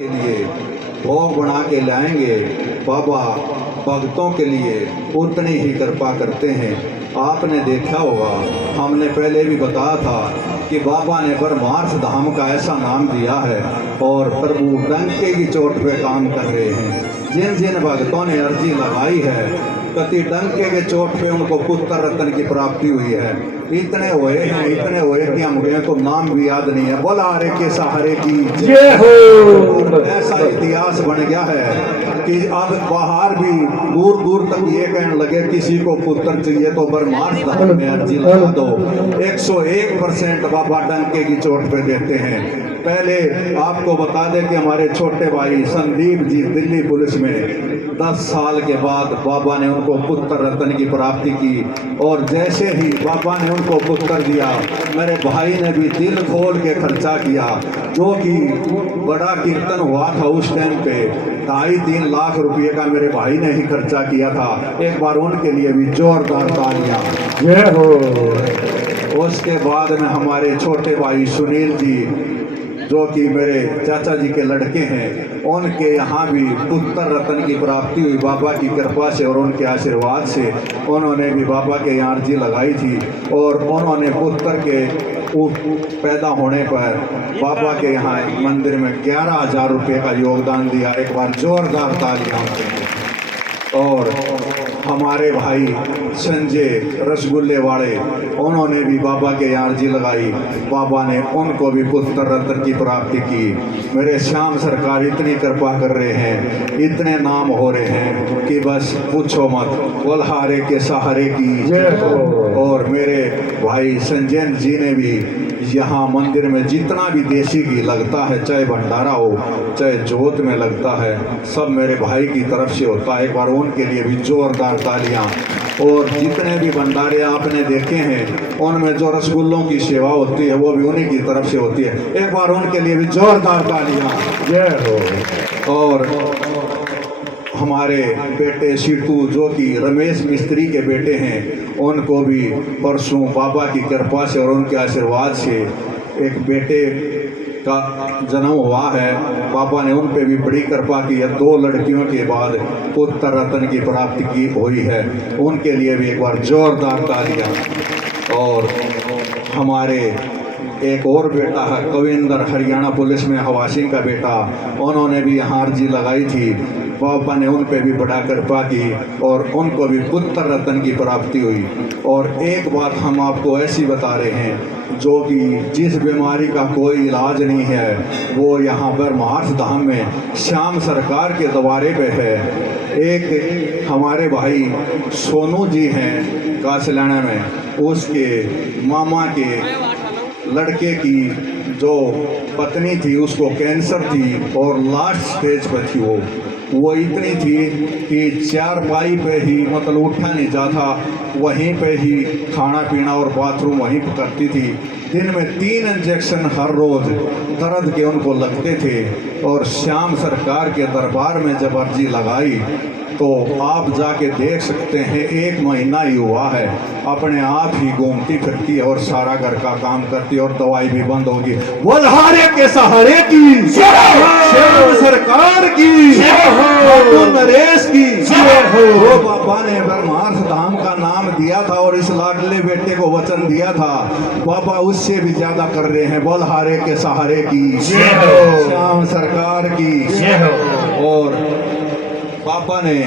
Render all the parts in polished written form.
के लिए भोग बना के लाएंगे। बाबा भक्तों के लिए उतनी ही कृपा करते हैं। आपने देखा होगा, हमने पहले भी बताया था कि बाबा ने परमार्थ धाम का ऐसा नाम दिया है और प्रभु डंके की चोट पे काम कर रहे हैं। जिन जिन भक्तों ने अर्जी लगाई है, कति डंके के चोट पे उनको पुत्र रत्न की प्राप्ति हुई है। इतने हुए कि हमें तो नाम भी याद नहीं है। बोला हरे के सहारे की जय हो। ऐसा इतिहास बन गया है कि अब बाहर भी दूर दूर तक ये कहने लगे किसी को पुत्र चाहिए तो परमार्थ धाम में अर्जी लगा दो। 101% बाबा डंके की चोट पे देते हैं। पहले आपको बता दें कि हमारे छोटे भाई संदीप जी दिल्ली पुलिस में 10 साल के बाद बाबा ने उनको पुत्र रत्न की प्राप्ति की और जैसे ही बाबा ने उनको पुत्र दिया, मेरे भाई ने भी दिल खोल के खर्चा किया, जो कि बड़ा कीर्तन हुआ था उस टाइम पे। 2.5-3 लाख रुपए का मेरे भाई ने ही खर्चा किया था। एक बार उनके लिए भी जोरदार तालियां। जय हो। उसके बाद में हमारे छोटे भाई सुनील जी, जो कि मेरे चाचा जी के लड़के हैं, उनके यहाँ भी पुत्र रत्न की प्राप्ति हुई बाबा की कृपा से और उनके आशीर्वाद से। उन्होंने भी बाबा के यहाँ अर्जी लगाई थी और उन्होंने पुत्र के पैदा होने पर बाबा के यहाँ मंदिर में 11,000 रुपये का योगदान दिया। एक बार जोरदार तालियां। और हमारे भाई संजय रसगुल्ले वाले, उन्होंने भी बाबा के यहाँ अर्जी लगाई। बाबा ने उनको भी पुत्र रत्न की प्राप्ति की। मेरे श्याम सरकार इतनी कृपा कर रहे हैं, इतने नाम हो रहे हैं कि बस पूछो मत। बोलहारे के सहारे की जय हो। और मेरे भाई संजय जी ने भी यहाँ मंदिर में जितना भी देसी घी लगता है, चाहे भंडारा हो चाहे जोत में लगता है, सब मेरे भाई की तरफ से होता है। एक बार उनके लिए भी जोरदार तालियां। और जितने भी भंडारे आपने देखे हैं, उनमें जो रसगुल्लों की सेवा होती है वो भी उन्हीं की तरफ से होती है। एक बार उनके लिए भी जोरदार तालियां। जय हो। और हमारे बेटे सीटू, जो कि रमेश मिस्त्री के बेटे हैं, उनको भी परसों बाबा की कृपा से और उनके आशीर्वाद से एक बेटे का जन्म हुआ है। बाबा ने उन पे भी बड़ी कृपा की है। 2 लड़कियों के बाद पुत्र रत्न की प्राप्ति की हुई है। उनके लिए भी एक बार जोरदार तालियां। और हमारे एक और बेटा है कविंदर, हरियाणा पुलिस में हवासिंग का बेटा, उन्होंने भी यहाँ अर्जी लगाई थी। बाबा ने उन पे भी बड़ा कृपा की और उनको भी पुत्र रत्न की प्राप्ति हुई। और एक बात हम आपको ऐसी बता रहे हैं, जो कि जिस बीमारी का कोई इलाज नहीं है, वो यहाँ पर परमार्थ धाम में श्याम सरकार के दरबारे पे है। एक हमारे भाई सोनू जी हैं कासलाना में, उसके मामा के लड़के की जो पत्नी थी उसको कैंसर थी और लास्ट स्टेज पर थी। वो इतनी थी कि 4 पाई पे ही, मतलब उठा नहीं जाता, वहीं पे ही खाना पीना और बाथरूम वहीं पर करती थी। दिन में 3 इंजेक्शन हर रोज़ दर्द के उनको लगते थे। और श्याम सरकार के दरबार में जब अर्जी लगाई तो आप जाके देख सकते हैं, 1 महीना ही हुआ है, अपने आप ही घूमती फिरती है और सारा घर का काम करती है और दवाई भी बंद होगी। बोलहारे के सहारे की, श्याम सरकार की, नरेश की। वो बाबा ने परमार्थ धाम का नाम दिया था और इस लाडले बेटे को वचन दिया था। बाबा उससे भी ज्यादा कर रहे हैं। बोलहारे के सहारे की, श्याम सरकार की। और पापा ने,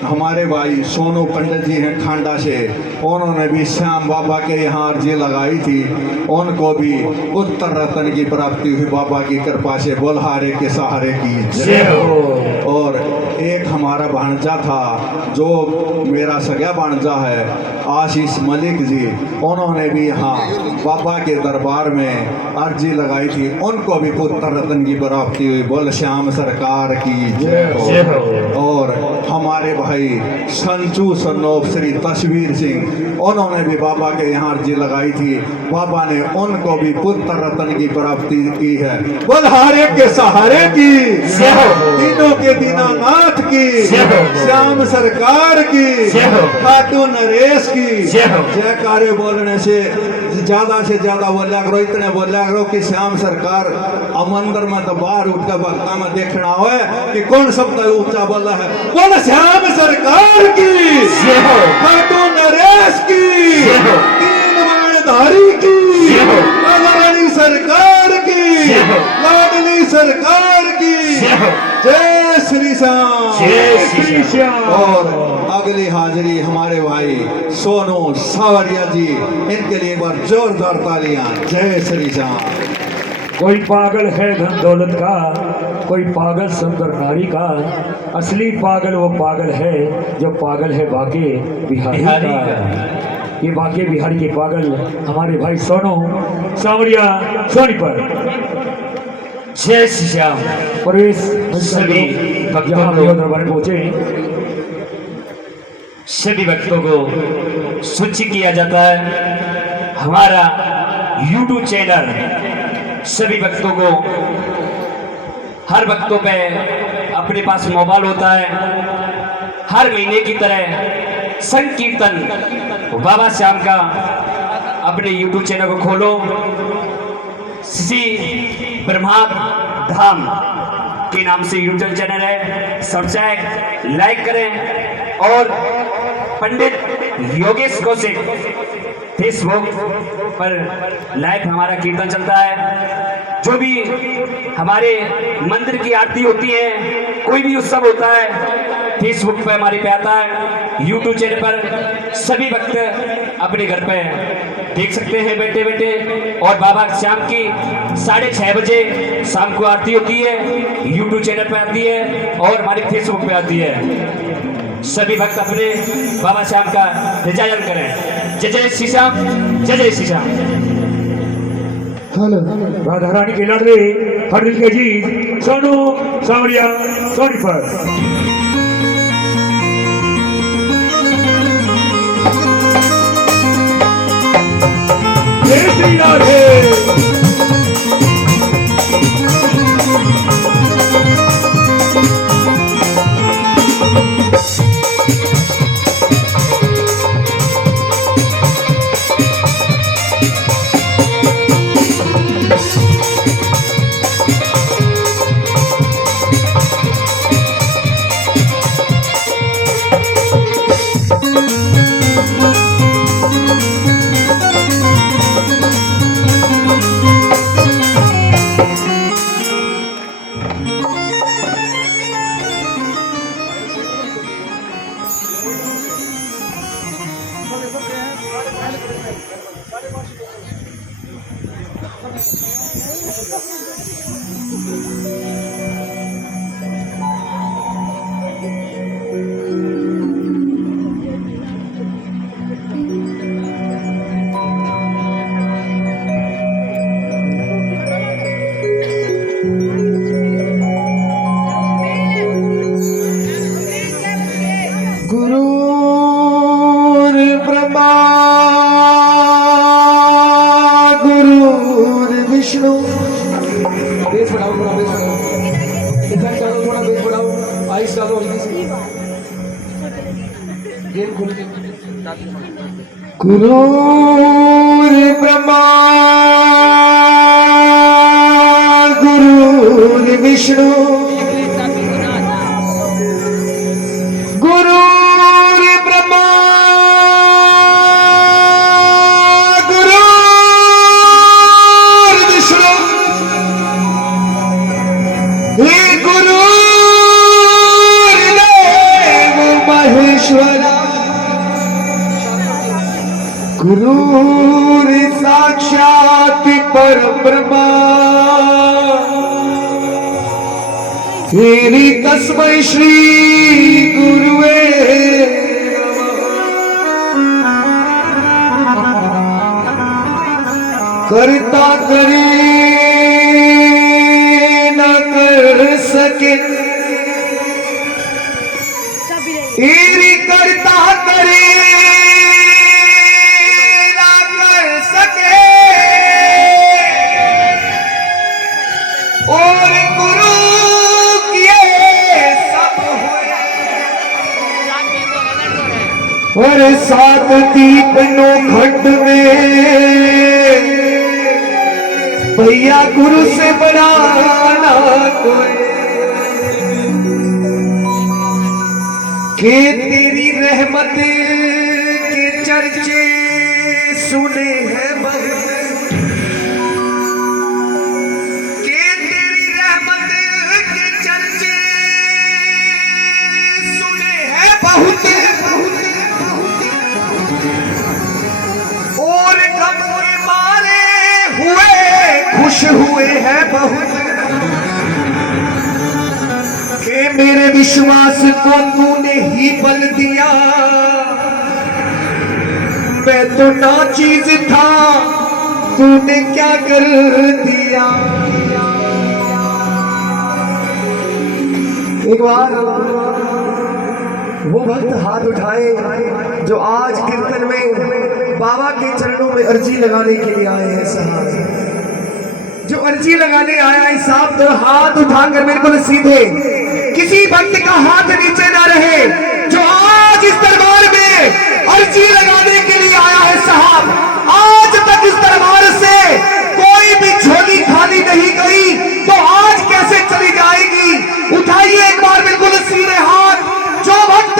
हमारे भाई सोनू पंडित जी हैं खांडा से, उन्होंने भी श्याम बाबा के यहाँ अर्जी लगाई थी। उनको भी पुत्र रत्न की प्राप्ति हुई बाबा की कृपा से। बोलहारे के सहारे की जय हो। और एक हमारा भांजा था, जो मेरा सगा भांजा है, आशीष मलिक जी, उन्होंने भी यहाँ बाबा के दरबार में अर्जी लगाई थी। उनको भी पुत्र रत्न की प्राप्ति हुई। बोल श्याम सरकार की जय हो। और हमारे भाई संजू सन्नोप श्री तस्वीर सिंह, उन्होंने भी बाबा के यहाँ अर्जी लगाई थी। बाबा ने उनको भी पुत्र रत्न की प्राप्ति की है। बलहारे के सहारे की, तीनों के दीनानाथ की, श्याम सरकार की, खाटू नरेश की जयकारे बोलने से ज्यादा बोलिया करो, इतने बोलिया करो कि श्याम सरकार मंदिर में तो बाहर उठ कर भक्ता में देखना हो कि कौन शब्द ऊंचा बोला है। बोल श्याम सरकार की, खाटू नरेश की, तीन बाणधारी की, रानी सरकार की, लाडली सरकार की, जय श्री श्याम, जय श्री श्याम। और अगली हाजिरी हमारे भाई सोनू सावरिया जी, इनके लिए एक बार जोरदार तालियां। जय श्री श्याम। कोई पागल है धन दौलत का, कोई पागल सुंदर नारी का, असली पागल वो पागल है जो पागल है बाके बिहारी का। ये बाके बिहारी के पागल हमारे भाई सोनू सावरिया सोनीपत। जय श्री श्याम। प्रवेश सभी भक्तों यहाँ को दरबार में पहुंचे। सभी भक्तों को सूचित किया जाता है हमारा YouTube चैनल सभी भक्तों को, हर भक्तों पे अपने पास मोबाइल होता है, हर महीने की तरह संकीर्तन बाबा श्याम का अपने YouTube चैनल को खोलो। श्री ब्रह्मा धाम के नाम से यूट्यूब चैनल है, सब्सक्राइब लाइक करें। और पंडित योगेश कौशिक फेसबुक पर लाइव हमारा कीर्तन चलता है। जो भी हमारे मंदिर की आरती होती है, कोई भी उत्सव होता है, फेसबुक पे हमारे पे आता है। यूट्यूब चैनल पर सभी भक्त अपने घर पे देख सकते हैं बैठे बैठे। और बाबा श्याम की 6:30 बजे शाम को आरती होती है, यूट्यूब चैनल पे आती है और हमारे फेसबुक पे आती है। सभी भक्त अपने बाबा श्याम का ध्वजारोहण करें। जय जय श्री श्याम, जय जय श्री श्याम। राधा रानी के लाडले हर दिल के जी सोनू सावरिया सोनीपत। जय श्री राधे। विष्णु। बेस बढ़ाओ, थोड़ा बेस बढ़ाओ, इफेक्ट डालो, थोड़ा बेस बढ़ाओ, आइस डालो हल्की सी, गेम खोल के। गुरुर् ब्रह्मा गुरुर् विष्णु गुरुर् साक्षात् परब्रह्मा तेरी तस्मै श्री गुरुवे करता करे न कर सके तेरी करता करे ना कर सके और गुरु किए सब हुए और सात दीप नो खंड में भैया गुरु से बड़ा ना कोई के तेरी रहमत के चर्चे सुने हैं बहुत के तेरी रहमत के चर्चे सुने हैं बहुत और गम के मारे हुए खुश हुए हैं बहुत के मेरे विश्वास को तूने ही बल दिया मैं तो ना चीज था तूने क्या कर दिया। एक बार वो भक्त हाथ उठाए जो आज कीर्तन में बाबा के चरणों में अर्जी लगाने के लिए आए हैं साहब। जो अर्जी लगाने आया है साहब तो हाथ उठाकर बिल्कुल सीधे किसी भक्त का हाथ नीचे ना रहे जो आज इस दरबार में अर्जी लगाने के लिए आया है साहब। आज तक इस दरबार से कोई भी झोली खाली नहीं गई तो आज कैसे चली जाएगी। उठाइए एक बार बिल्कुल सीधे हाथ। जो भक्त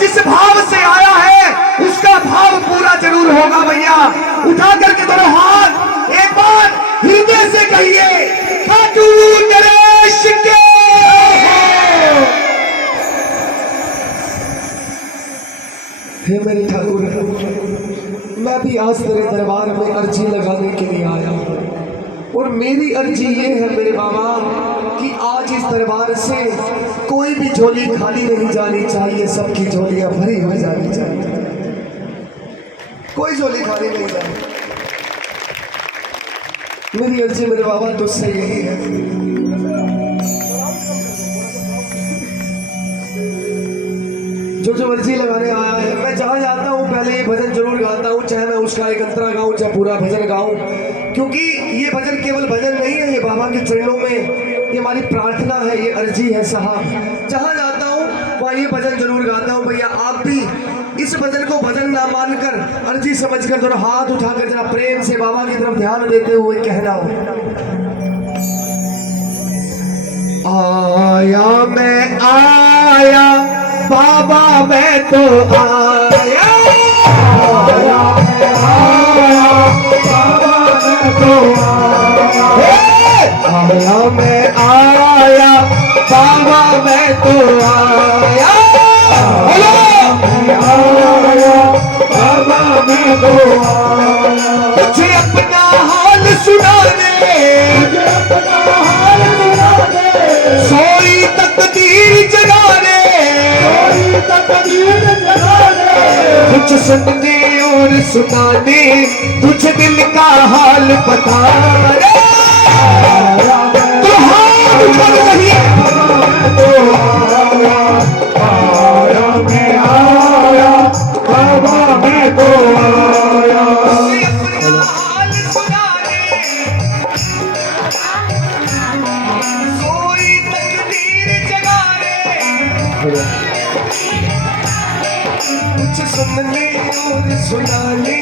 जिस भाव से आया है उसका भाव पूरा जरूर होगा भैया। उठा करके दोनों हाथ एक बार हृदय से कहिए खाटू नरेश के। हे मेरे ठाकुर मैं भी आज तेरे दरबार में अर्जी लगाने के लिए आया हूँ और मेरी अर्जी ये है मेरे बाबा कि आज इस दरबार से कोई भी झोली खाली नहीं जानी चाहिए। सबकी झोलियां भरी हो जानी चाहिए। कोई झोली खाली नहीं जानी। मेरी अर्जी मेरे बाबा तुझसे यही है। जो अर्जी लगाने आया है मैं जहाँ जाता हूँ पहले ये भजन जरूर गाता हूँ चाहे मैं उसका एक अंतरा गाऊँ चाहे पूरा भजन गाऊँ क्योंकि ये भजन केवल भजन नहीं है ये बाबा के चरणों में ये हमारी प्रार्थना है ये अर्जी है साहब। जहाँ जाता हूँ वहाँ ये भजन जरूर गाता हूँ भैया। आप भी इस भजन को भजन ना मानकर अर्जी समझकर दोनों हाथ उठाकर जरा प्रेम से बाबा की तरफ ध्यान देते हुए कहना हो। आया मैं आया बाबा मैं तो आया मैं आया बाबा मैं तो आया मैं आया बाबा मैं तो आया मैं आया बाबा मैं तो आया मुझे अपना हाल सुनाने सोई तकदीर जगाने कुछ सुनने और सुनाने तुझे दिल का हाल बताने तो हाल उठा रही आया मैं आया बाबा मैं तो आया अपना हाल सुनाने सोई तकदीर जगाने कुछ सुनने और सुनाने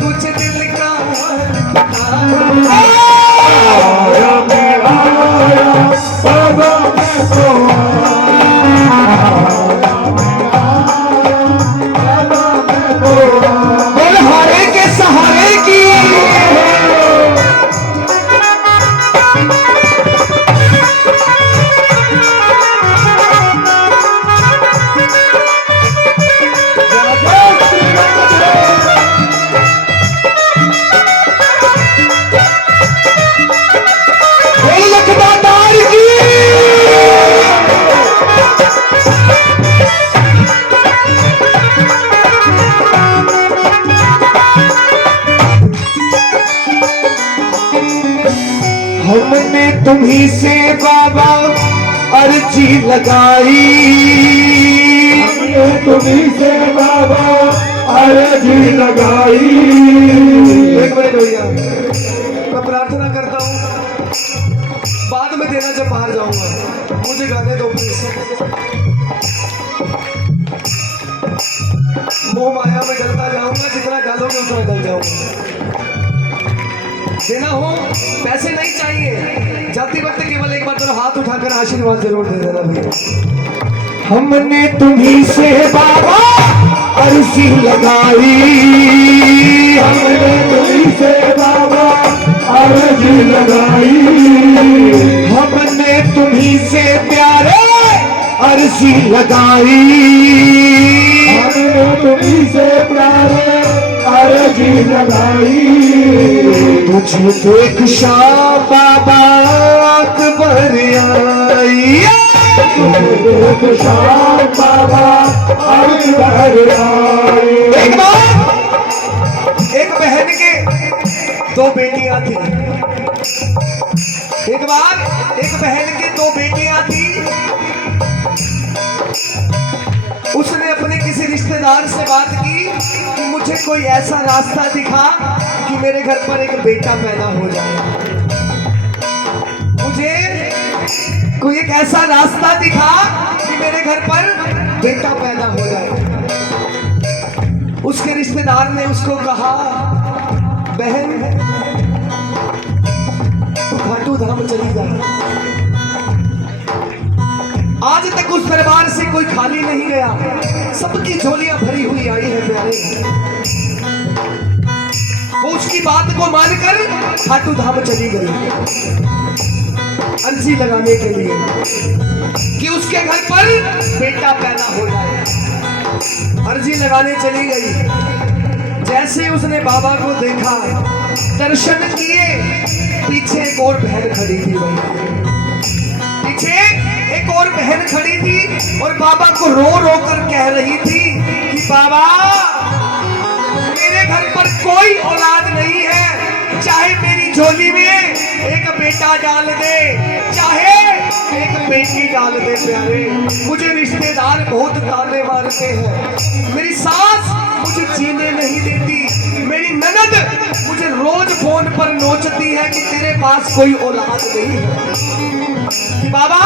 कुछ दिल का हाल बताने आया मैं आया बाबा मैं तो बलहारे के सहारे की हमने तुम्ही से बाबा अर्जी लगाई तुम्ही से बाबा अर्जी लगाई। एक मिनट भैया, मैं प्रार्थना करता हूँ, बाद में देना जब बाहर जाऊंगा, मुझे गाने दो प्लीज। मोह माया में डलता जाऊंगा, जितना गालोगे उतना डल जाऊंगा। देना हो, पैसे नहीं चाहिए, जाते वक्त केवल एक बार तो हाथ उठाकर आशीर्वाद जरूर दे देना भैया। हमने तुम्ही से बाबा अर्जी लगाई, हमने तुम्ही से बाबा अर्जी लगाई, हमने तुम्ही से प्यारे अर्जी लगाई, हमने तुम्ही से प्यारे अर्जी लगाई। तुझे देख शाम बाबा अकबर आई, एक शाम बाबा अकबर आए। एक बार एक बहन के दो बेटियां थी, एक बार एक बहन के दो बेटियां थी। उसने अपने किसी रिश्तेदार से बात की कि मुझे कोई ऐसा रास्ता दिखा कि मेरे घर पर एक बेटा पैदा हो जाए, मुझे कोई एक ऐसा रास्ता दिखा कि मेरे घर पर बेटा पैदा हो जाए। उसके रिश्तेदार ने उसको कहा, बहन तू खाटू धाम चली जा। आज तक उस दरबार से कोई खाली नहीं गया, सबकी झोलियां भरी हुई आई है प्यारे। वो उसकी बात को मानकर खाटू धाम चली गई अर्जी लगाने के लिए कि उसके घर पर बेटा पैदा हो जाए। अर्जी लगाने चली गई, जैसे उसने बाबा को देखा, दर्शन किए, पीछे एक और बहन खड़ी थी भैया, पीछे एक और बहन खड़ी थी और बाबा को रो रो कर कह रही थी कि बाबा मेरे घर पर कोई औलाद नहीं है, चाहे मेरी झोली में एक बेटा डाल दे, चाहे एक बेटी डाल दे प्यारे। मुझे रिश्तेदार बहुत ताने मारते हैं, मेरी सास मुझे जीने नहीं देती, मेरी ननद मुझे रोज फोन पर नोचती है कि तेरे पास कोई औलाद नहीं है। कि बाबा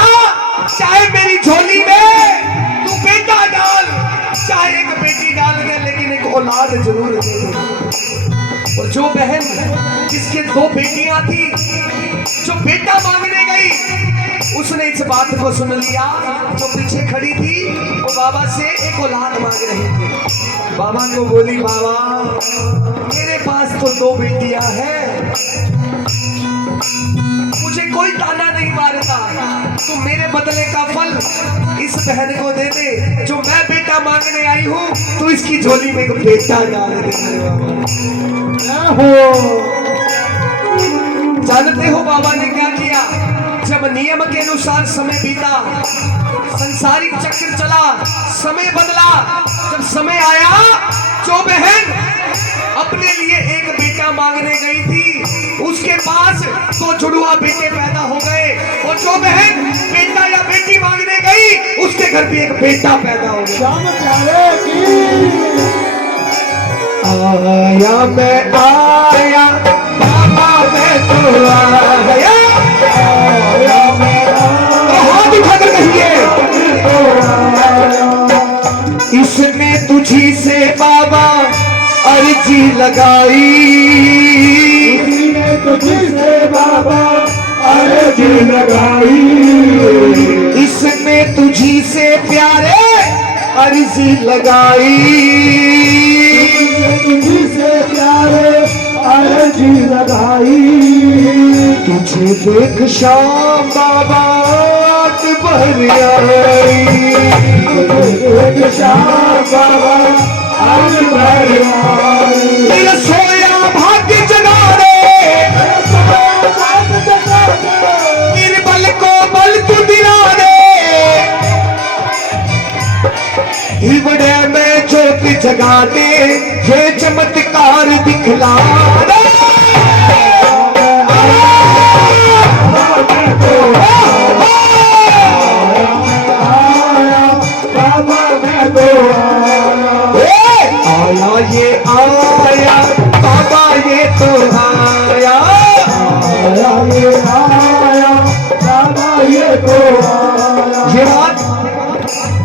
चाहे मेरी झोली में तू बेटा डाल, चाहे एक बेटी डाल दे, लेकिन एक औलाद जरूर दे दे। और जो बहन जिसके दो बेटियां थी, जो बेटा मांगने गई, उसने इस बात को सुन लिया। जो पीछे खड़ी थी वो बाबा से एक औलाद मांग रही थी। बाबा को बोली, बाबा मेरे पास तो दो बेटियां हैं, मुझे कोई ताना नहीं मारता, तो मेरे बदले का फल इस बहन को दे दे। जो मैं बेटा मांगने आई हूँ, तो इसकी झोली में एक बेटा डाल दे। जानते हो बाबा ने क्या किया? जब नियम के अनुसार समय बीता, संसारिक चक्र चला, समय बदला, जब समय आया, जो बहन अपने लिए एक बेटा मांगने गई थी, उसके पास दो जुड़वा बेटे पैदा हो गए। और जो बहन बेटा या बेटी मांगने गई, उसके घर भी एक बेटा पैदा हो गया। आया मैं आया बाबा मैं तो आया, आया मैं आया, हाथ उठाकर कहिए, इसने तुझी से बाबा अर्जी लगाई, इसने तुझी से बाबा अर्जी लगाई, इसने तुझी से प्यारे अर्जी लगाई, तुझी से प्यारे अर्जी लगाई। तुझे देख शाम बाबा अकबर आई, एक शाम बाबा अकबर आए। मेरा सोया भाग्य जगा दे, निर्बल को बल तू दिला दे, हिबड़े में ज्योत जगा दे, ये चमत्कार दिखला दे। बाबा मैं तो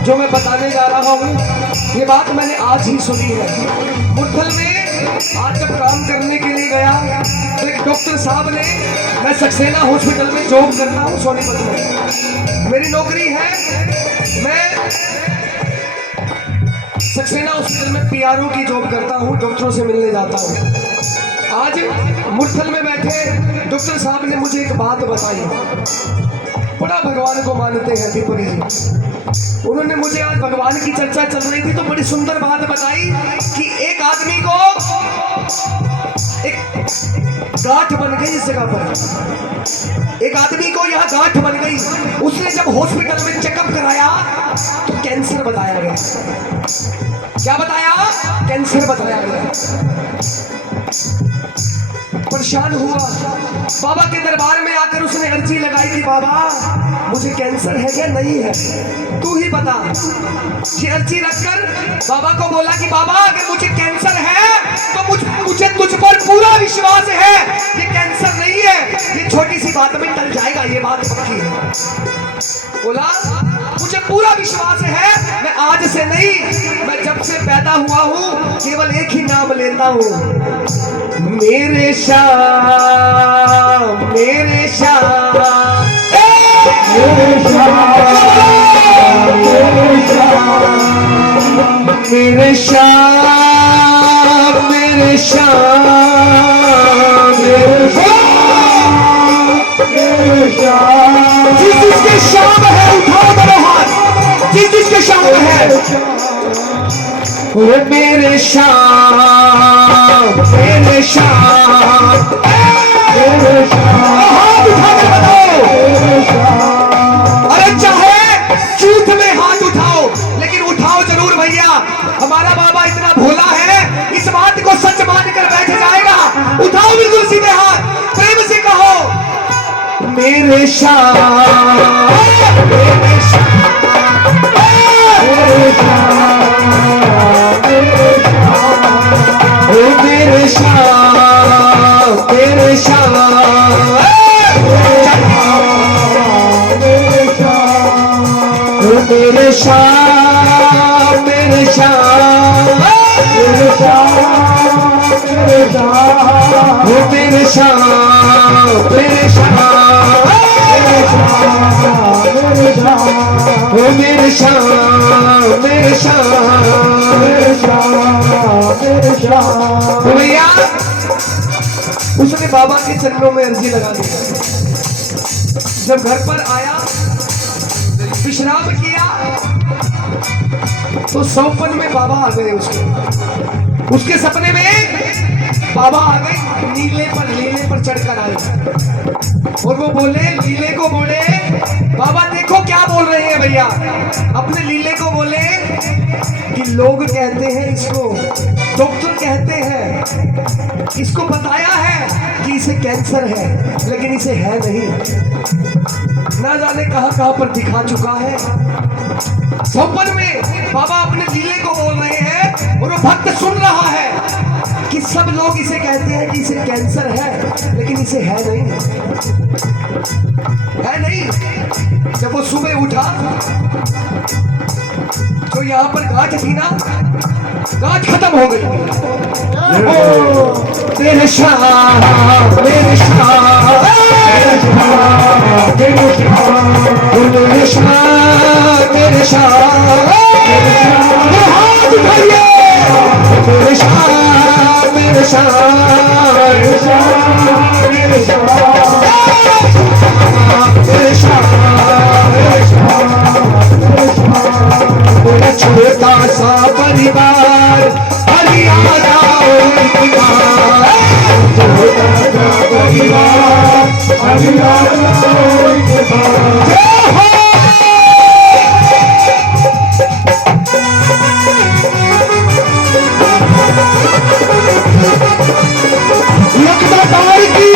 जो मैं बताने जा रहा हूँ ये बात मैंने आज ही सुनी है। मुरथल में आज जब काम करने के लिए गया तो एक डॉक्टर साहब ने, मैं सक्सेना हॉस्पिटल में जॉब करता हूँ सोनीपत में, मेरी नौकरी है, मैं सक्सेना हॉस्पिटल में पीआरओ की जॉब करता हूँ, डॉक्टरों से मिलने जाता हूँ। आज मुरथल में बैठे डॉक्टर साहब ने मुझे एक बात बताई, बड़ा भगवान को मानते हैं दीपक जी। उन्होंने मुझे आज भगवान की चर्चा चल रही थी तो बड़ी सुंदर बात बताई कि एक आदमी को एक गांठ बन गई इस जगह पर, एक आदमी को यहाँ गांठ बन गई। उसने जब हॉस्पिटल में चेकअप कराया तो कैंसर बताया गया। क्या बताया? कैंसर बताया गया। परेशान हुआ, बाबा के दरबार में आकर उसने अर्जी लगाई कि बाबा मुझे कैंसर है क्या नहीं है, तू ही बता। ये अर्जी रखकर बाबा को बोला कि बाबा अगर मुझे कैंसर है तो मुझे तुझ पर पूरा विश्वास है, ये कैंसर नहीं है, ये छोटी सी बात में टल जाएगा, ये बात पक्की है। बोला मुझे पूरा विश्वास है, मैं आज से नहीं, मैं जब से पैदा हुआ हूँ केवल एक ही नाम लेता हूँ, मेरे श्याम, मेरे श्याम, मेरे श्याम, मेरे श्याम, मेरे श्याम, मेरे श्याम। जिस जिसके श्याम है उठाओ मेरे हाथ, जिस जिसके श्याम है वो मेरे श्याम, मेरे श्याम, मेरे श्याम। हाथ उठा के बताओ, अरे चाहे झूठ में हाथ उठाओ लेकिन उठाओ जरूर भैया। हमारा बाबा इतना भोला है, इस बात को सच मानकर बैठ जाएगा। उठाओ बिल्कुल सीधे हाथ, प्रेम से कहो मेरे श्याम, मेरे श्याम, मेरे श्याम, मेरे श्याम, मेरे श्याम, मेरे श्याम, मेरे श्याम, मेरे श्याम, मेरे श्याम, मेरे श्याम, मेरे श्याम, मेरे श्याम, मेरे श्याम। भैया उसने बाबा के चरणों में अर्जी लगा दी। जब घर पर आया विश्राम किया तो सौपन में बाबा आ गए। उसके सपने में बाबा आ गए, नीले पर चढ़कर आए और वो बोले, लीले को बोले, बाबा देखो क्या बोल रहे हैं भैया। अपने लीले को बोले कि लोग कहते हैं इसको, डॉक्टर कहते हैं, इसको बताया है कि इसे कैंसर है लेकिन इसे है नहीं, ना जाने कहां पर दिखा चुका है। सौपन में बाबा अपने लीले को बोल रहे हैं और वो भक्त सुन रहा है कि सब लोग इसे कहते हैं कि इसे कैंसर है लेकिन इसे है नहीं, है नहीं। जब वो सुबह उठा तो यहाँ पर गांठ थी ना, गांठ खत्म हो गई। मेरे श्याम, मेरे श्याम, मेरे श्याम, मेरे श्याम, मेरे श्याम, हाथ उठाइए, मेरे श्याम, मेरे श्याम, मेरे श्याम, मेरे श्याम, मेरे श्याम, मेरा छोटा सा परिवार हरियाणा परिवार हरियाणा लगता तार की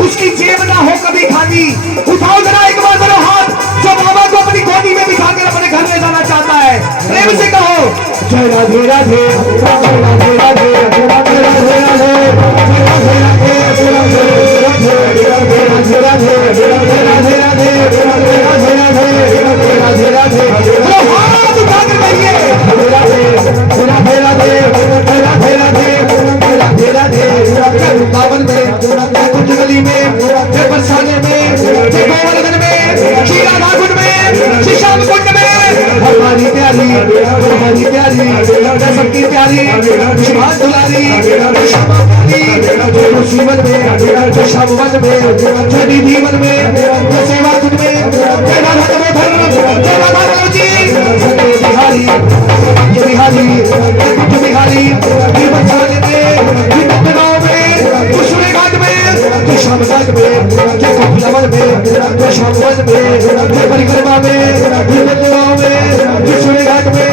उसकी जेब ना हो कभी खाली। उठाओ जरा एक बार जरा हाथ, जो बाबा को अपनी गोदी में बिठा कर अपने घर ले जाना चाहता है, प्रेम से कहो जय राधे राधे राधे राधे राधे राधे राधे राधे राधे राधे राधे। हाथ उठाकर कहिए राधे राधे राधे राधे राधे। वृंदावन में, कुंज गली में, बरसाने में, गोवर्धन में, श्री राधा कुंड में, श्री श्याम कुंड में, हमारी प्यारी सबकी प्यारी शिवान दुलारी शिवन में, श्यामवन में, निधिवन में, सेवा कुंड में, जय राधा दामोदर, जय राधा कलोजी, बिहारी कुंज बिहारी बरसाने में, गाँव में, कुशरे घाट में, श्याम घाट में, कुंभलवन में, श्यामवन में, परिक्रमा में, गाँव में, कुशरे घाट में,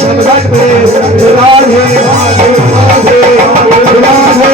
श्याम घाट में, राधे राधे राधे राधे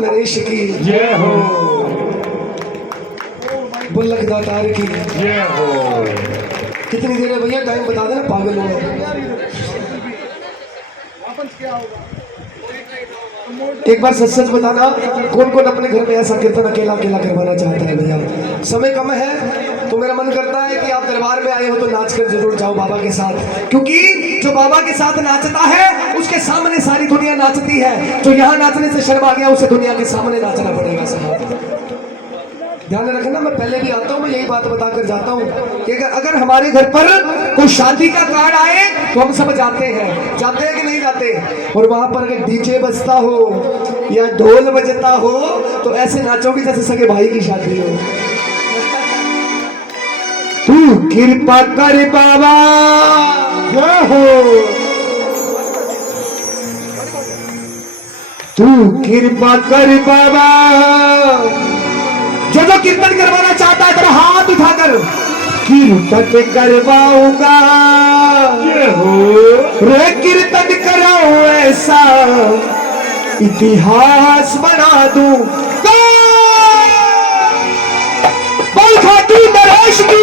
नरेश की जय हो, बुल्लक दातार की जय हो। कितनी देर है भैया, टाइम बता देना, पागल हो गए। एक बार सच सच बताना, कौन कौन अपने घर में ऐसा कीर्तन अकेला अकेला करवाना चाहता है भैया? समय कम है तो मेरा मन करता है कि आप दरबार में आए हो तो नाच कर जरूर जाओ बाबा के साथ, क्योंकि जो बाबा के साथ नाचता है उसके सामने सारी दुनिया नाचती है। जो यहाँ नाचने से शर्म आ गया उसे दुनिया के सामने नाचना पड़ेगा साहब। ध्यान रखना, मैं पहले भी आता हूँ, मैं यही बात बताकर जाता हूँ कि अगर हमारे घर पर कोई शादी का कार्ड आए तो हम सब जाते हैं कि नहीं जाते? और वहां पर अगर डीजे बजता हो या ढोल बजता हो तो ऐसे नाचोगे जैसे सगे भाई की शादी हो। तू कृपा कर बाबा, जय हो, तू कृपा कर बाबा। जो कीर्तन करवाना चाहता है तो हाथ उठाकर कीर्तन करवाऊंगा, रे कीर्तन कराओ ऐसा इतिहास बना दूं। बोल खाटू नरेश की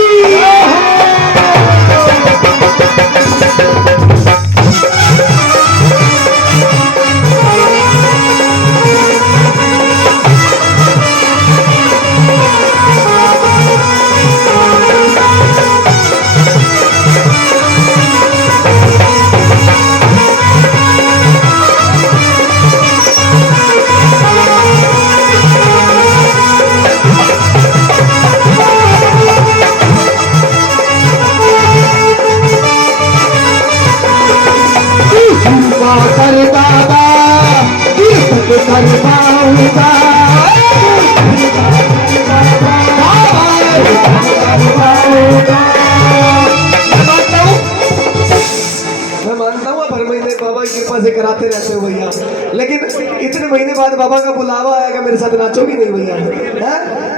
कराते रहते हो भैया, लेकिन इतने महीने बाद बाबा का बुलावा आएगा, मेरे साथ नाचोगी नहीं भैया?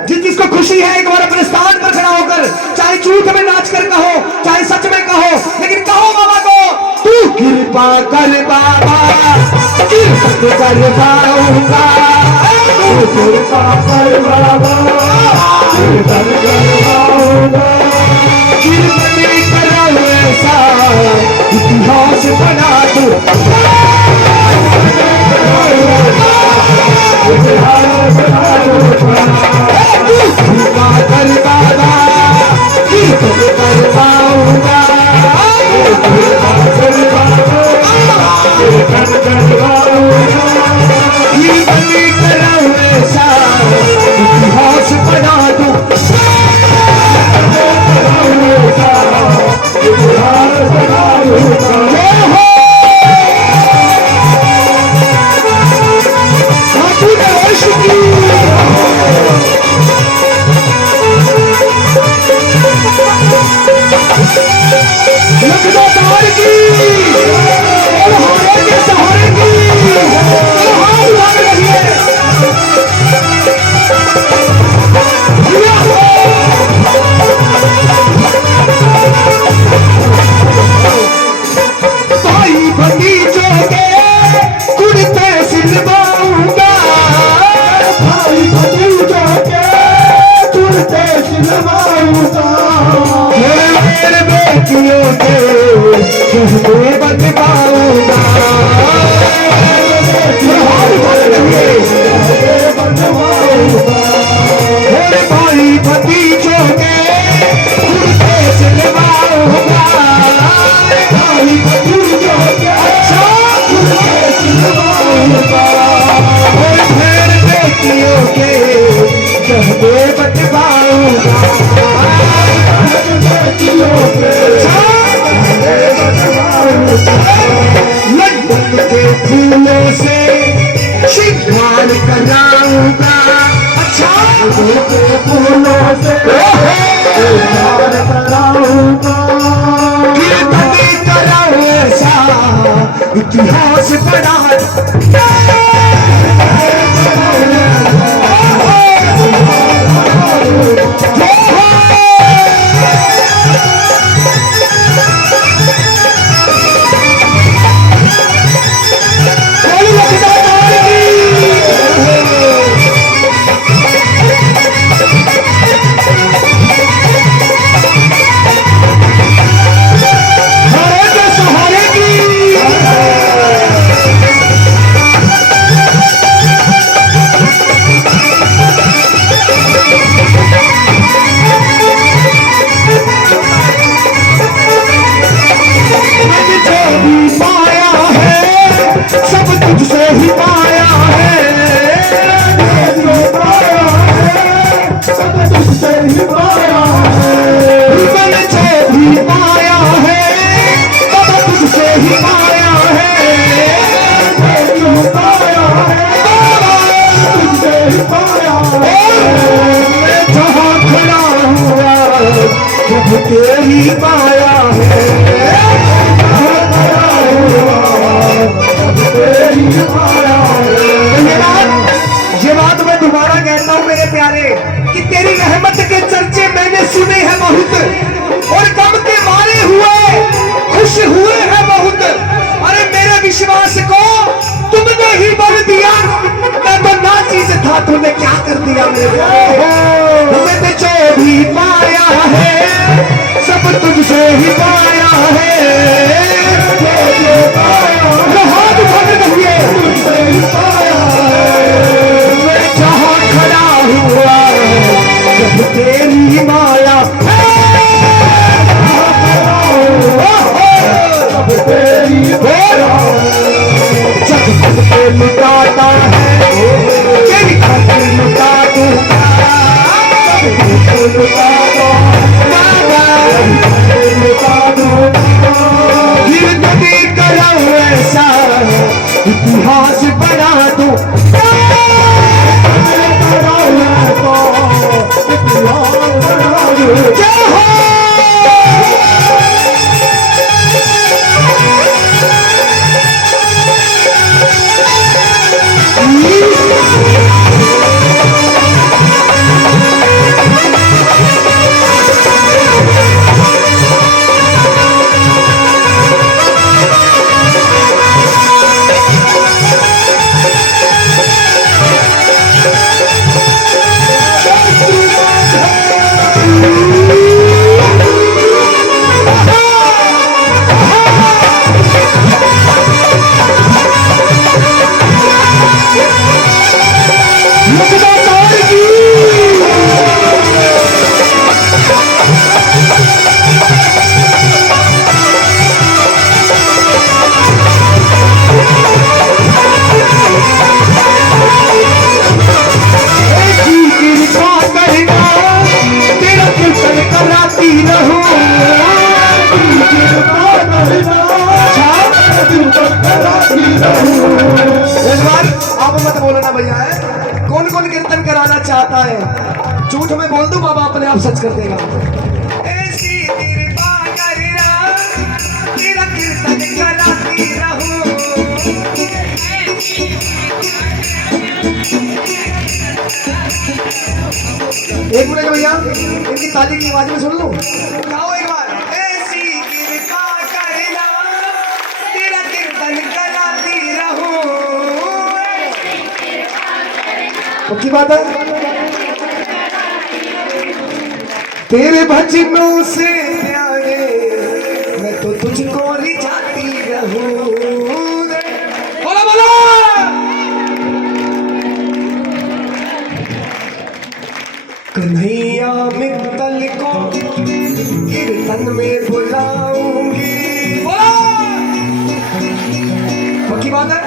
जिसको खुशी है एक बार अपने स्थान पर खड़ा होकर, चाहे झूठ में नाच कर कहो चाहे सच में कहो, लेकिन कहो बाबा को, तू कृपा कर बाबा, कृपा कर पाऊंगा, तू कृपा कर बाबा, कीर्तन करवाऊंगा, कीर्तन कराओ ऐसा इतिहास बना दूं। कृपा कर बाबा, कीर्तन करवाऊंगा, कृपा कर बाबा, कीर्तन करवाऊंगा, कीर्तन कराओ ऐसा इतिहास सिलवाऊंगा मेरे बेटियों के चेहरे बनवाऊंगा मेरे भाई भतीजों के कुर्ते सिलवाऊंगा भाई भतीजों के अच्छा कुर्ते सिलवाऊंगा मेरे बेटियों के चेहरे बनवाऊंगा बेटियों के चेहरे बनवाऊंगा लंदन के फूलों से श्रृंगार कराऊंगा अच्छा के फूलों से श्रृंगार कराऊंगा कीर्तन कराऊं ऐसा इतिहास बड़ा तेरी माया है तेरी माया है ये बात मैं दोबारा कहता हूँ मेरे प्यारे कि तेरी रहमत के चर्चे मैंने सुने हैं बहुत और गम के मारे हुए खुश हुए हैं बहुत अरे मेरे विश्वास को तुमने ही बल दिया मैं तो ना चीज था तूने क्या कर दिया मेरे जो भी पाया है सब तुझसे ही पाया है हाथ उठा के कहिए मैं जहाँ खड़ा हुआ जब तेरी माया जब तेरी जब पे लुटाता है तेरी खातिर लुटा दूंगा लुटा ऐसा इतिहास बना दो चाहता है झूठ में बोल दूं बाबा अपने आप सच कर देगा ऐसी कृपा करना तेरा कीर्तन कराती रहूं एक मिनट भैया इनकी ताली की आवाज में सुन लो गाओ एक बार ऐसी कृपा करना तेरा कीर्तन कराती रहूं पक्की बात है तेरे भजनों से प्यारे मैं तो तुझको रिझाती रहूं। बोला बोला कन्हैया मित्तल को कीर्तन में बुलाऊंगी। बोला पक्की बात है।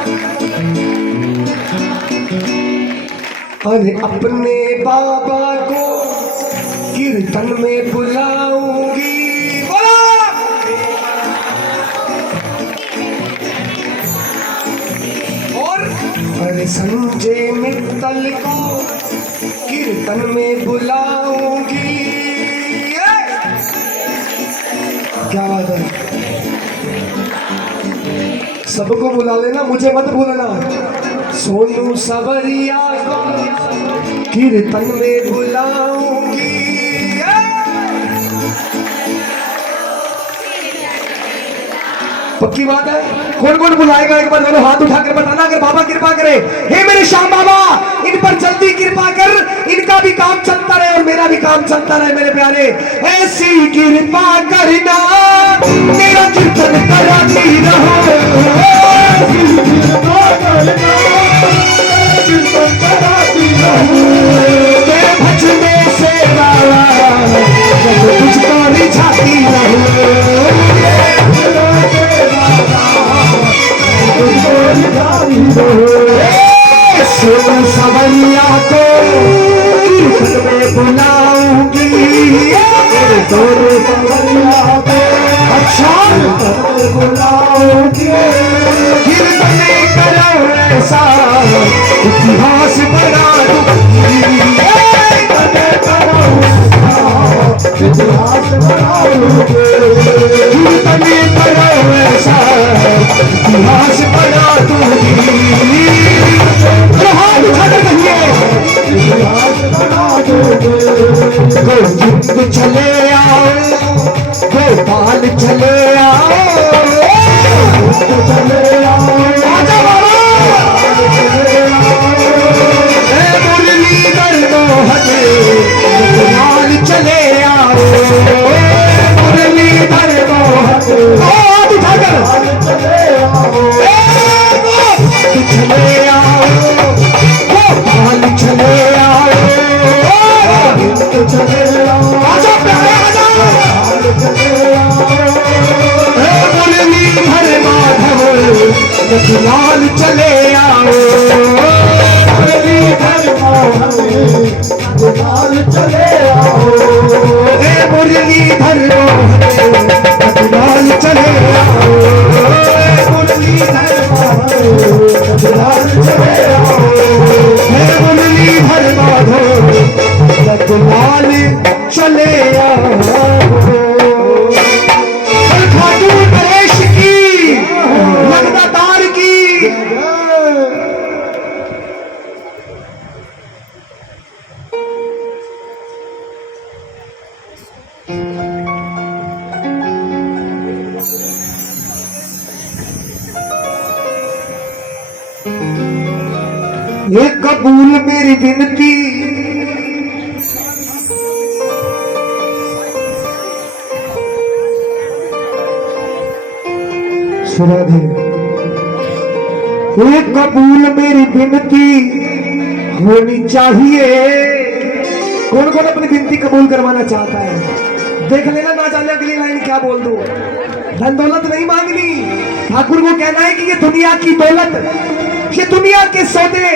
अरे अपने बाबा को कीर्तन में बुलाऊंगी। बोला और अरे संजय मित्तल को कीर्तन में बुलाऊंगी। क्या बात है। सबको बुला लेना, मुझे मत भूलना। सोनू सवरिया को कीर्तन में बुलाऊंगी। पक्की बात है। कौन कौन बुलाएगा एक बार दोनों हाथ उठाकर बताना, अगर बाबा कृपा करे। हे मेरे श्याम बाबा, इन पर जल्दी कृपा कर, इनका भी काम चलता रहे और मेरा भी काम चलता रहे। मेरे प्यारे ऐसी कृपा करना, मेरा कीर्तन कराती रहो। तेरे भजने से बाबा तुझको रिझाती रहूं। सोनू सवरिया को कीर्तन में बुलाऊंगी। सोनू सवरिया को अच्छा बुलाऊंगी। कीर्तन करो ऐसा इतिहास बना दूंगी। इतिहास बनाऊंगी। कीर्तन करो ऐसा इतिहास बना दूंगी। हाथ उठाकर कहिए गोविंद चले आओ, गोपाल चले आओ, चले आओ। मुरलीधर मोहन गोपाल चले आओ। मुरलीधर मोहन हाथ उठाकर चले आओ। चले आओ, गोपाल चले आओ, चले आओ। आजा प्यारे आजा। मुरलीधर माधव रघुलाल चले आओ। मुरलीधर माधव रघुलाल चले आओ। मुरलीधर रघुलाल चले आओ। मुरलीधर रघुलाल चले आओ। मुरलीधर माधव रघुलाल चले आओ। खाटू नरेश की, लगदातार की। ये कबूल मेरी विनती, सुराधे। ये कबूल मेरी विनती होनी चाहिए। कौन कौन अपनी विनती कबूल करवाना चाहता है? देख लेना, ना जाने अगली लाइन क्या बोल दो। धन दौलत नहीं मांगनी। ठाकुर को कहना है कि ये दुनिया की दौलत, ये दुनिया के सौदे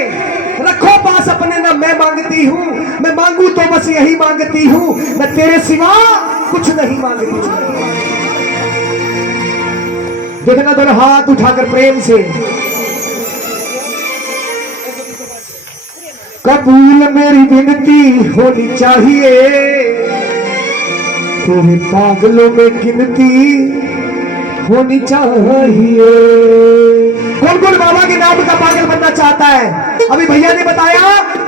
रखो पास अपने, ना मैं मांगती हूँ। मैं मांगू तो बस यही मांगती हूँ, मैं तेरे सिवा कुछ नहीं मांगती हूँ। देखना दोनों हाथ उठाकर प्रेम से। कबूल मेरी विनती होनी चाहिए, तेरे पागलों में गिनती होनी चाहिए। कौन कौन बाबा के नाम का पागल बनना चाहता है? अभी भैया ने बताया,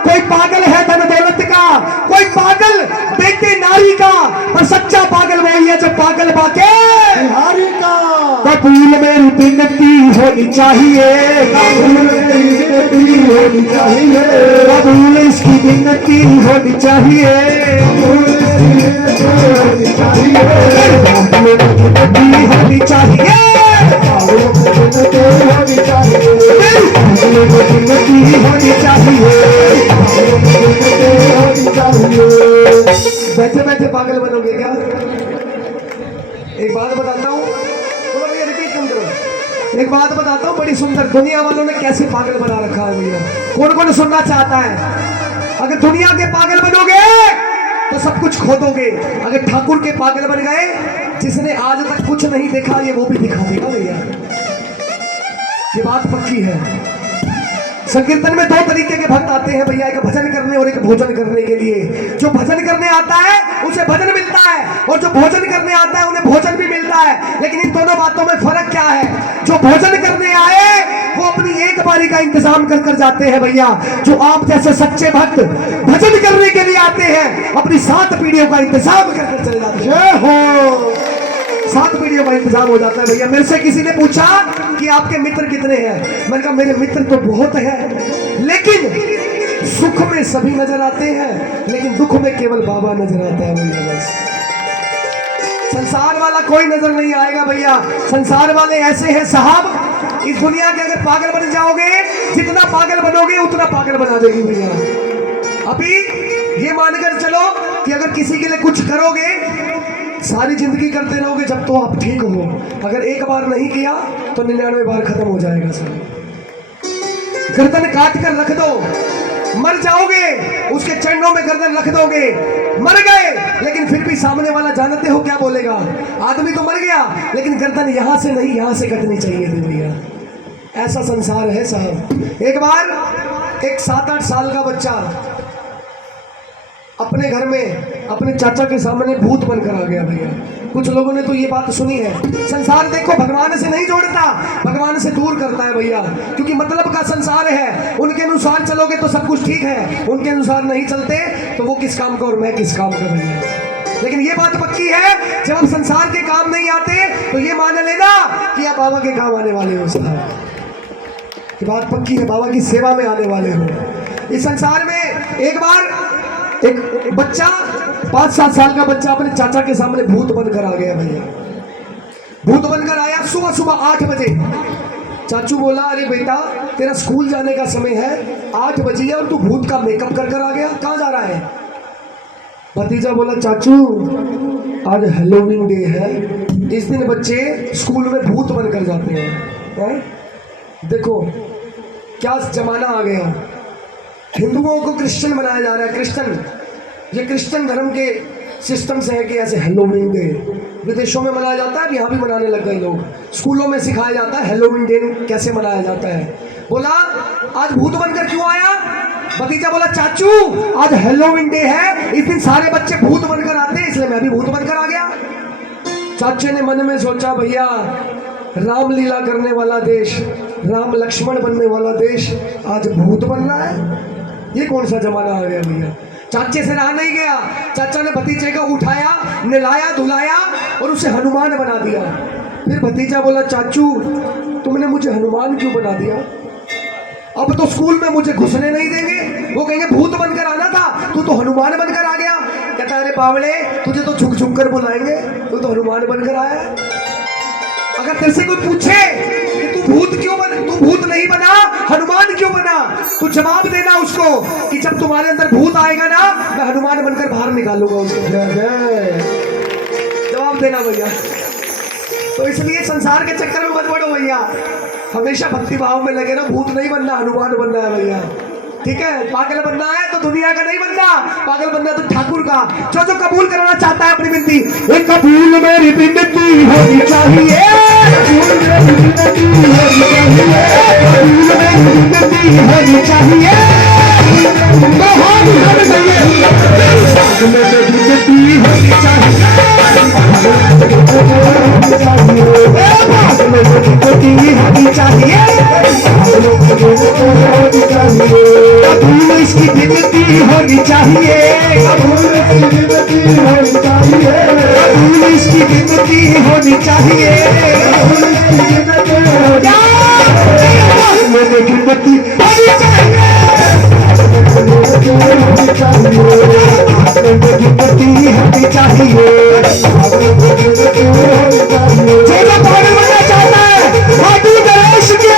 कोई पागल है धन दौलत का, कोई पागल देखते नारी का, पर सच्चा पागल वही है जब पागल बाके नारी का। कबूल मेरी विनती होनी चाहिए, कबूल मेरी विनती होनी चाहिए, कबूल इसकी विनती होनी चाहिए। बैठे बैठे पागल बनोगे क्या? एक बात बताता हूँ, बोलो भैया रिपीट कम करो। एक बात बताता हूँ, बड़ी सुंदर दुनिया वालों ने कैसे पागल बना रखा है भैया। कौन कौन सुनना चाहता है? अगर दुनिया के पागल बनोगे तो सब कुछ खो दोगे। अगर ठाकुर के पागल बन गए, जिसने आज तक कुछ नहीं देखा ये वो भी दिखा देगा भैया। ये बात पक्की है। संकीर्तन में 2 तरीके के भक्त आते हैं भैया, एक भजन करने और एक भोजन करने के लिए। जो भजन करने आता है उसे भजन मिलता है, और जो भोजन करने आता है उन्हें भोजन भी मिलता है। लेकिन इन दोनों बातों में फर्क क्या है? जो भोजन करने आए वो अपनी एक बारी का इंतजाम कर कर जाते हैं भैया। जो आप जैसे सच्चे भक्त भजन करने के लिए आते हैं, अपनी 7 पीढ़ियों का इंतजाम कर कर चले जाते हैं। हो 7 पीढ़ियों का इंतजाम हो जाता है भैया। मेरे से किसी ने पूछा कि आपके मित्र कितने हैं? मैंने कहा मेरे मित्र तो बहुत हैं, लेकिन सुख में सभी नजर आते हैं, लेकिन दुख में केवल बाबा नजर आता है भैया। बस संसार वाला कोई नजर नहीं आएगा भैया। संसार वाले ऐसे हैं साहब, इस दुनिया के अगर पागल बन जाओगे, जितना पागल बनोगे उतना पागल बना देगी भैया। अभी ये मानकर चलो कि अगर किसी के लिए कुछ करोगे, सारी जिंदगी करते रहोगे जब तो आप ठीक हो। अगर एक बार नहीं किया तो 99 बार खत्म हो जाएगा सब। गर्दन काट कर रख दो, मर जाओगे, उसके चरणों में गर्दन रख दोगे, मर गए, लेकिन फिर भी सामने वाला जानते हो क्या बोलेगा? आदमी तो मर गया, लेकिन गर्दन यहां से नहीं यहां से कटनी चाहिए थी भैया। ऐसा संसार है साहब। एक बार एक 7-8 साल का बच्चा अपने घर में अपने चाचा के सामने भूत बनकर आ गया भैया। कुछ लोगों ने तो ये बात सुनी है। संसार देखो भगवान से नहीं जोड़ता, भगवान से दूर करता है भैया, क्योंकि मतलब का संसार है। उनके अनुसार चलोगे तो सब कुछ ठीक है, उनके अनुसार नहीं चलते तो वो किस काम का और मैं किस काम का भैया। लेकिन ये बात पक्की है, जब आप संसार के काम नहीं आते तो ये मान लेना कि आप बाबा के काम आने वाले हो साहब। ये बात पक्की है, बाबा की सेवा में आने वाले हो। इस संसार में एक बार एक बच्चा 5-7 साल का बच्चा अपने चाचा के सामने भूत बनकर आ गया भैया। भूत बनकर आया सुबह सुबह 8 बजे। चाचू बोला, अरे बेटा तेरा स्कूल जाने का समय है, 8 बजे है और तू भूत का मेकअप कर कर आ गया, कहाँ जा रहा है? भतीजा बोला, चाचू आज हैलोवीन डे है, इस दिन बच्चे स्कूल में भूत बनकर जाते हैं। देखो क्या जमाना आ गया, हिंदुओं को क्रिश्चियन बनाया जा रहा है। क्रिश्चियन, ये क्रिश्चियन धर्म के सिस्टम से है कि ऐसे हैलोवीन डे विदेशों में मनाया जाता है, यहाँ भी मनाने लग गए लोग। स्कूलों में सिखाया जाता है हैलोवीन डे कैसे मनाया जाता है। बोला आज भूत बनकर क्यों आया? भतीजा बोला, चाचू आज हैलोवीन डे है, इस दिन सारे बच्चे भूत बनकर आते हैं, इसलिए मैं भी भूत बनकर आ गया। चाचे ने मन में सोचा, भैया रामलीला करने वाला देश, राम लक्ष्मण बनने वाला देश, आज भूत बन रहा है, ये कौन सा जमाना आ गया भैया। चाचे से रहा नहीं गया, चाचा ने भतीजे को उठाया, नहलाया धुलाया और उसे हनुमान बना दिया। फिर भतीजा बोला, चाचू तुमने मुझे हनुमान क्यों बना दिया? अब तो स्कूल में मुझे घुसने नहीं देंगे, वो कहेंगे भूत बनकर आना था, तू तो हनुमान बनकर आ गया। कहता अरे बावले, तुझे तो झुक झुक कर बुलाएंगे, तू तो हनुमान बनकर आया। अगर तेरे से कोई पूछे कि तू भूत नहीं बना, हनुमान क्यों बना, तू जवाब देना उसको कि जब तुम्हारे अंदर भूत आएगा ना, मैं हनुमान बनकर बाहर निकालूंगा उसको। जवाब देना भैया। तो इसलिए संसार के चक्कर में मत पड़ो भैया, हमेशा भक्ति भाव में लगे रहो। भूत नहीं बनना, हनुमान बनना है भैया, ठीक है। पागल बनना है तो दुनिया का नहीं बनना, पागल बनना है तो ठाकुर का। जो कबूल करना चाहता है अपनी विनती, एक कबूल मेरी विनती होनी चाहिए, कबूल मेरी विनती होनी चाहिए, कबूल इसकी विनती होनी चाहिए, कबूल इसकी विनती होनी चाहिए, जो पागल बनना चाहता है खाटू गणेश के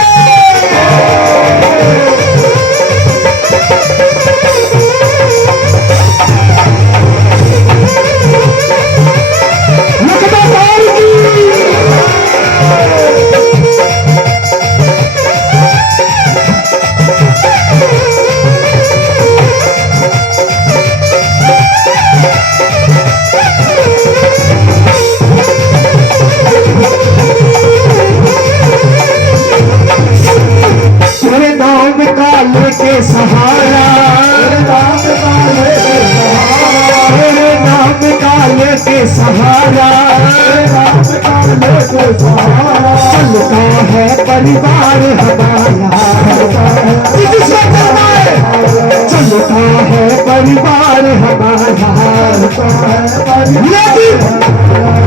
सहारा, तेरे नाम का लेके सहारा, चलता है परिवार हमारा, चलता है परिवार हमारा, लेकिन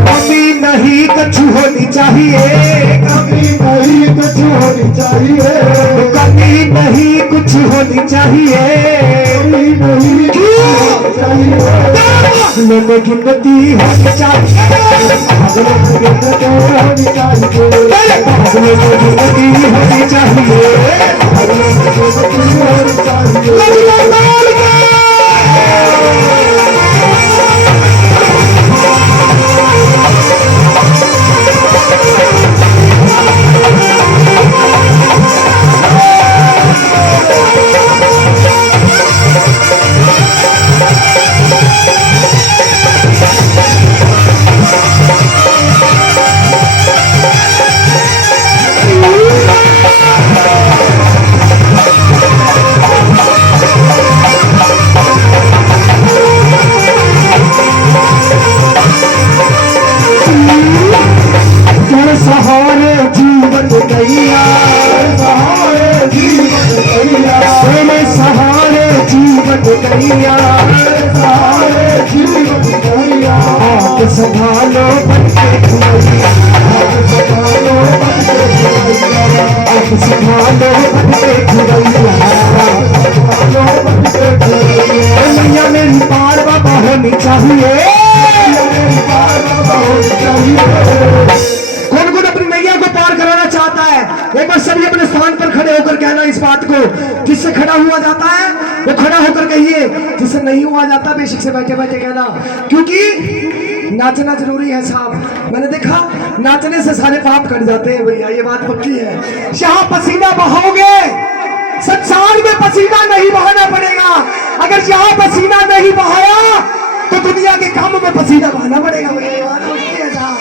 कमी नहीं कुछ होनी चाहिए, कमी नहीं कुछ होनी चाहिए, कमी नहीं कुछ होनी चाहिए, मैंने गिनती होनी चाहिए, गिनती होनी चाहिए, सहारे जीवन गैया, सहारे जीवन गैया, तेरे सहारे जीवन गैया, सहारे जीवन गैया, आप संभालो बनके खिलैया, आप संभालो बनके खिलैया, आप संभालो बनके खिलैया, मैया मेरी पार बाबा होनी चाहिए, मेरी पार बाबा होनी चाहिए। कौन कौन अपनी मैया को पार कराना चाहता है? एक बार सभी अपने स्थान पर खड़े होकर कहना इस बात को। जिससे खड़ा हुआ जाता है वो खड़ा होकर कहिए, जिससे नहीं हुआ जाता बेशक से बैठे बैठे कहना, क्योंकि नाचना जरूरी है साहब। मैंने देखा नाचने से सारे पाप कट जाते हैं भैया, ये बात पक्की है। जहां पसीना बहाओगे संसार में पसीना नहीं बहाना पड़ेगा, अगर यहाँ पसीना नहीं बहाया तो दुनिया के कामों में पसीना बहाना पड़ेगा भैया, ये बात पक्की है साहब।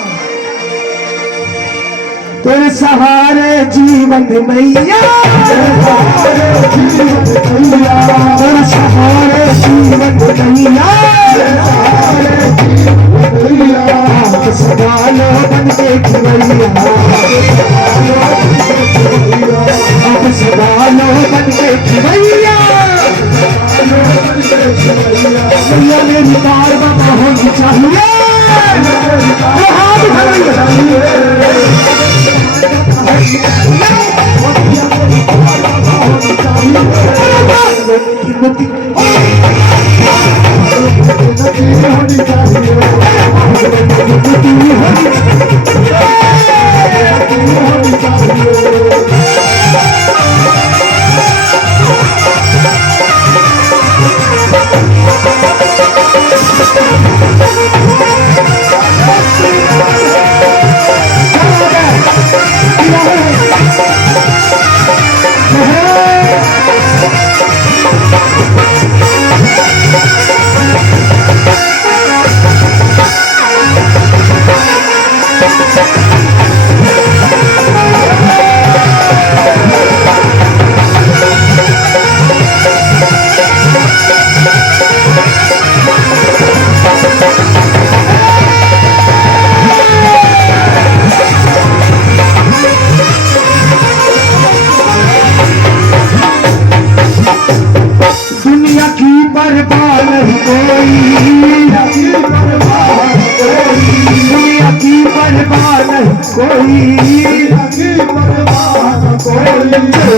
तेरे सहारे जीवन मैया, तेरे सहारे जीवन मैया, तेरे सहारे जीवन मैया, आप संभालो बनके खिलैया, आप संभालो बनके खिलैया, मैया मेरी पार बाबा होनी चाहिए, हाथ उठाइए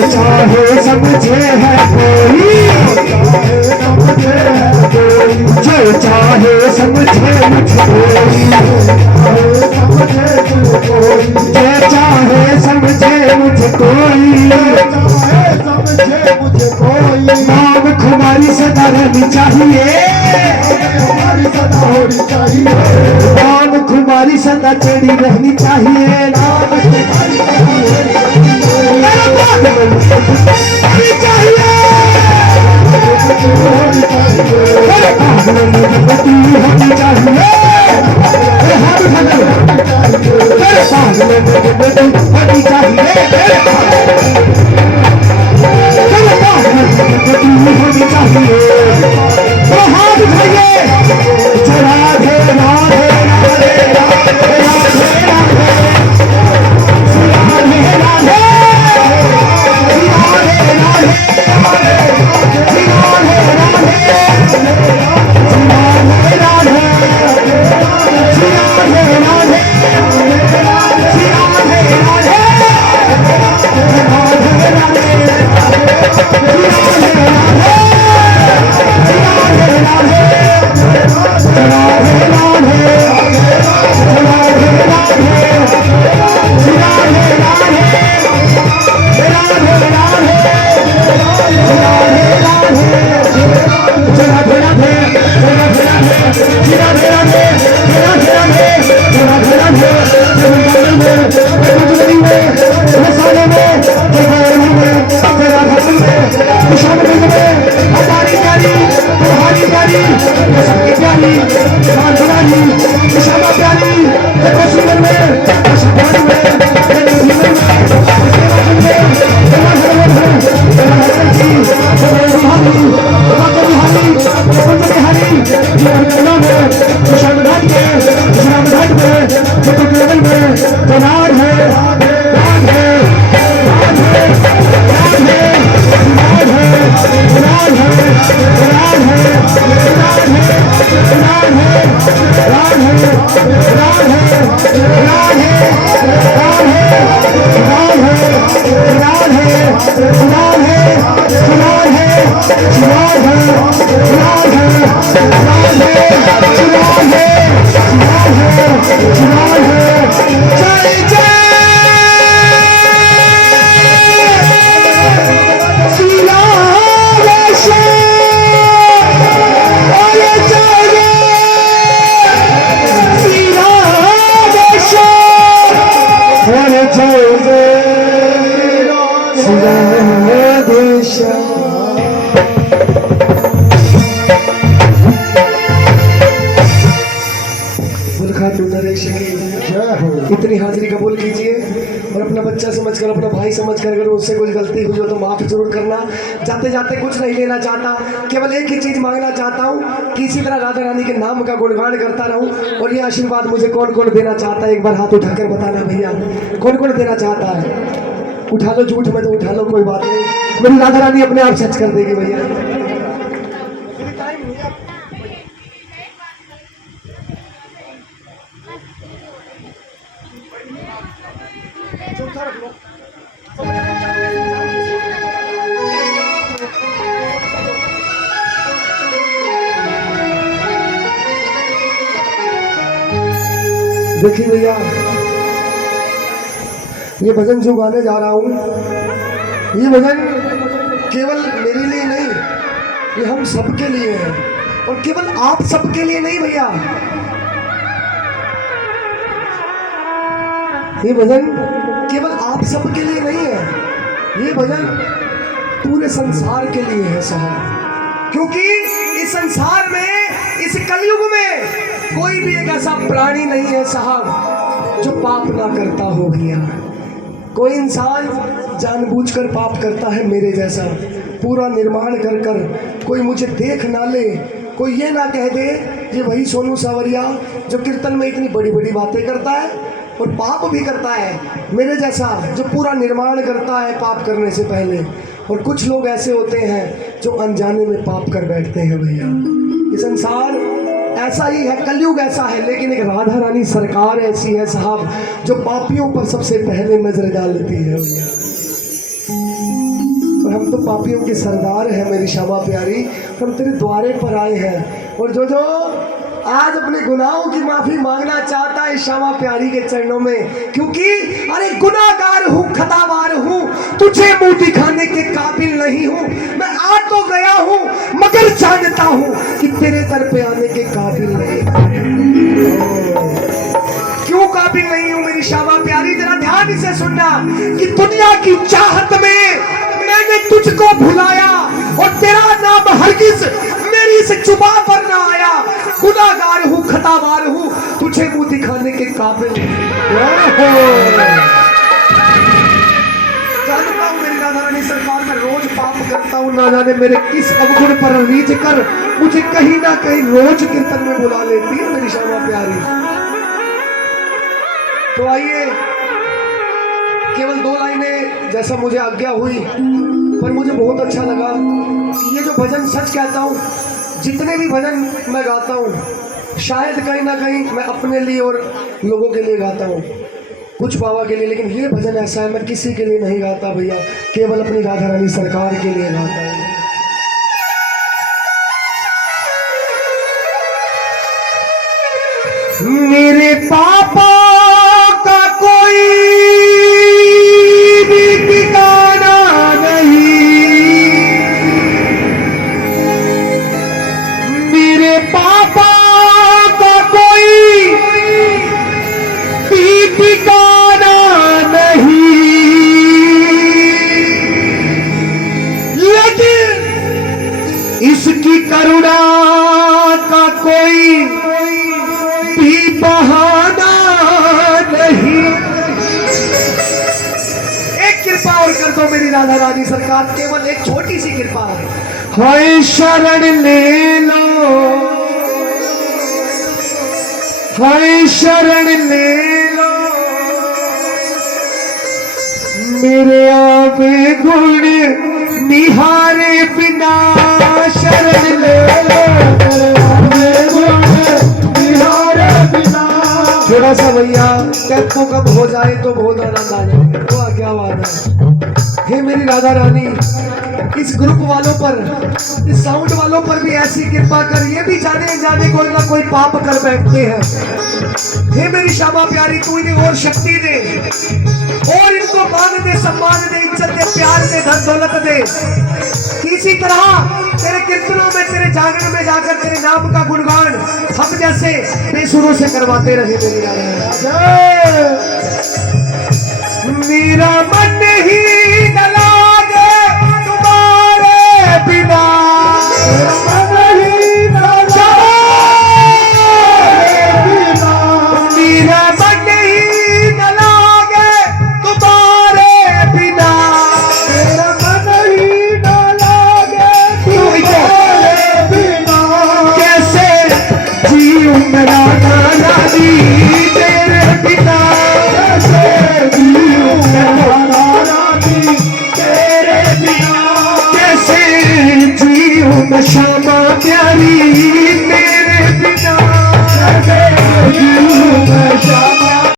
चाहे समझे है कोई, जो चाहे समझे मुझको, जो चाहे समझे मुझको, नाम खुमारी सदा रहनी चाहिए, नाम खुमारी सदा चढ़ी रहनी चाहिए, नाम चाहिए। इतनी हाजिरी कबूल कीजिए और अपना बच्चा समझकर, अपना भाई समझकर अगर उससे कुछ गलती हुई हो तो माफ़ जरूर करना। जाते जाते कुछ नहीं लेना चाहता, केवल एक ही चीज़ मांगना चाहता हूँ कि इसी तरह राधा रानी के नाम का गुणगान करता रहूँ। और ये आशीर्वाद मुझे कौन कौन देना चाहता है, एक बार हाथ उठाकर बताना भैया, कौन कौन देना चाहता है? उठा लो, झूठ में तो उठा लो, कोई बात नहीं, मेरी राधा रानी अपने आप सच कर देगी भैया। देखिए भैया, ये भजन जो गाने जा रहा हूँ, ये भजन केवल मेरे लिए नहीं, ये हम सबके लिए है। और केवल आप सबके लिए नहीं भैया, ये भजन केवल आप सबके लिए नहीं है, ये भजन पूरे संसार के लिए है साहब। क्योंकि इस संसार में, इस कलयुग में कोई भी एक ऐसा प्राणी नहीं है साहब जो पाप ना करता हो भैया। कोई इंसान जानबूझकर पाप करता है मेरे जैसा, पूरा निर्माण कर कर कोई मुझे देख ना ले, कोई ये ना कह दे ये वही सोनू सावरिया जो कीर्तन में इतनी बड़ी बड़ी बातें करता है और पाप भी करता है मेरे जैसा, जो पूरा निर्माण करता है पाप करने से पहले। और कुछ लोग ऐसे होते हैं जो अनजाने में पाप कर बैठते हैं भैया। ये संसार ऐसा ही है, कलयुग ऐसा है, लेकिन एक राधा रानी सरकार ऐसी है साहब जो पापियों पर सबसे पहले नजर डालती है भैया। और हम तो पापियों के सरदार हैं मेरी श्यामा प्यारी, हम तेरे द्वारे पर आए हैं। और जो आज अपने गुनाहों की माफी मांगना चाहता है श्यामा प्यारी के चरणों में, क्योंकि अरे गुनाहगार हूँ, खतावार हूँ, तुझे मुंह दिखाने के काबिल नहीं हूँ। मैं आ तो गया हूँ मगर जानता हूँ कि तेरे दर पे आने के काबिल नहीं। क्यों काबिल नहीं हूँ मेरी श्यामा प्यारी? जरा ध्यान से सुनना कि दुनिया की चाहत में मैंने तुझको भुलाया और तेरा नाम हरगिज मेरी इस जुबान पर ना आया। गुनाहगार हूँ, खतावार हूँ, तुझे मुंह दिखाने के काबिल। जानता हूँ मेरी राधा रानी सरकार, मैं रोज पाप करता हूँ, ना जाने मेरे किस अवगुण पर रीझ कर मुझे कहीं ना कहीं रोज कीर्तन में बुला लेती है मेरी श्यामा प्यारी। तो आइए, केवल 2 लाइनें जैसा मुझे आज्ञा हुई, पर मुझे बहुत अच्छा लगा। ये जो भजन सच कहता हूँ, जितने भी भजन मैं गाता हूँ शायद कहीं ना कहीं मैं अपने लिए और लोगों के लिए गाता हूँ, कुछ बाबा के लिए, लेकिन ये भजन ऐसा है मैं किसी के लिए नहीं गाता भैया, केवल अपनी राधा रानी सरकार के लिए गाता हूँ। मेरे पापा का कोई भी ठिकाना नहीं, मेरे पापा का कोई भी ठिकाना नहीं, लेकिन इसकी करुणा का कोई भी बहाना नहीं। एक कृपा और कर दो मेरी राधा रानी सरकार, केवल एक छोटी सी कृपा है। हाय शरण ले लो, हाय शरण ले लो, मेरे आवे गुण निहारे बिना शरण ले लो, थोड़ा सा भैया टेम्पो कब हो जाए तो बहुत आनंद आ जाए। वाह क्या बात है। हे मेरी राधा रानी, इस ग्रुप वालों पर, इस साउंड वालों पर भी ऐसी कृपा कर, ये भी जाने जाने कोई ना कोई पाप कर बैठते हैं। हे मेरी श्यामा प्यारी, तू इन्हें और शक्ति दे और इनको मान दे, सम्मान दे, इज्जत दे, प्यार दे, धन दौलत दे। इसी तरह तेरे कीर्तनों में, तेरे जागरण में जाकर तेरे नाम का गुणगान हम जैसे बेसुरों से करवाते रहे मेरी राधा। मेरा मन ही न लागे तुम्हारे बिना,